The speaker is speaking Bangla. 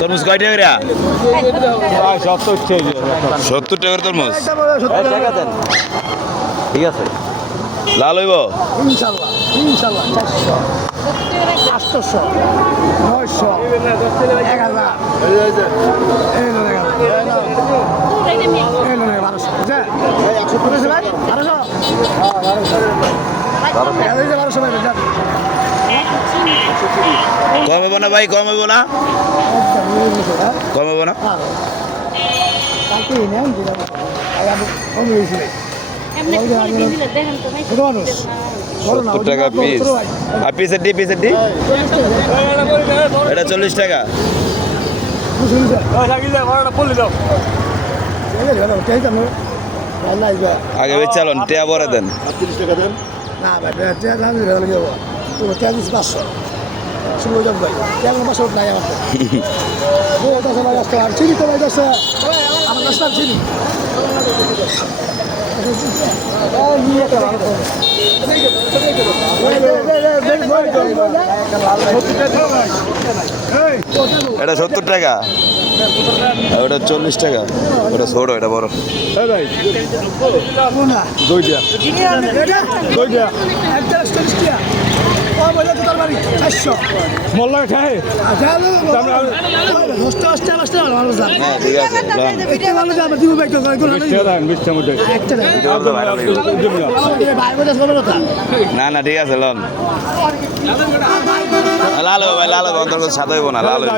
তরমুজ কয় টাকা করে? 70 টাকার তরমুজ। ঠিক আছে, লাল হইব ইনশাল্লাহ ইনশাল্লাহ 400 800 900 কম হইব না ভাই? কম হইব না? কম হইব না? 70 টাকা পিস। আর পিসের ডি এটা 40 টাকা। আগে বেচালন টিয়া বড় দেন। না ভাই 500 শুরু যাবে ভাই 500 নাই আমার আর চিনি তো ভাই দশ আমার কাছে চিনি এটা 70 টাকা, ওটা 40 টাকা। ওটা ছোট, এটা বড়। হ্যাঁ ঠিক আছে, না না ঠিক আছে লন। লাল হবে ভাই, লাল হবে, অন্তর্গত সাদা হইব না, লাল হইব।